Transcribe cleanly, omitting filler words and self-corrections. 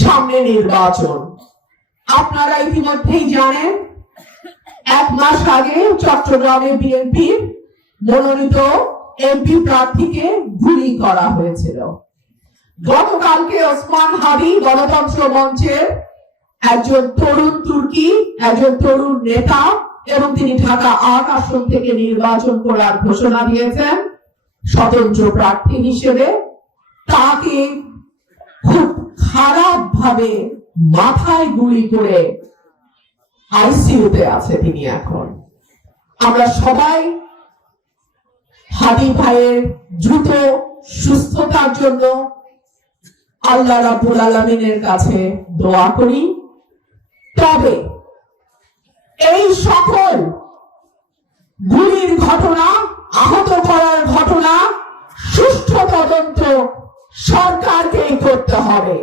সামনে নির্বাচন। আপনারা ইতিমধ্যেই জানেন 1 মাস আগে চট্টগ্রামে বিএনপির মনোনীত এমপি প্রার্থীকে গুলি করা হয়েছিল। গতকালকে ওসমান হাদি গণতন্ত্র মঞ্চের একজন তরুণ তুর্কি, একজন তরুণ নেতা, এবং তিনি ঢাকা 8 আসন থেকে নির্বাচন করার ঘোষণা দিয়েছেন স্বতন্ত্র প্রার্থী হিসেবে। তাকে খুব খারাপ ভাবে মাথায় গুলি করে আইসিইউতে আছে তিনি এখন। আমরা সবাই হাদি ভাইয়ের দ্রুত সুস্থতার জন্য আল্লাহ রাব্বুল আলামিনের কাছে দোয়া করি। তবে এই সকল গুলির ঘটনা, আহত করার ঘটনা সুষ্ঠু তদন্ত সরকারকেই করতে হবে।